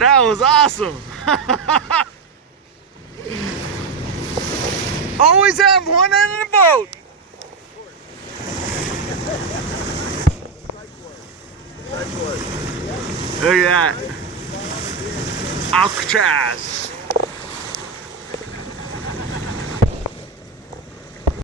That was awesome. Always have one end of the boat. Look at that. Alcatraz.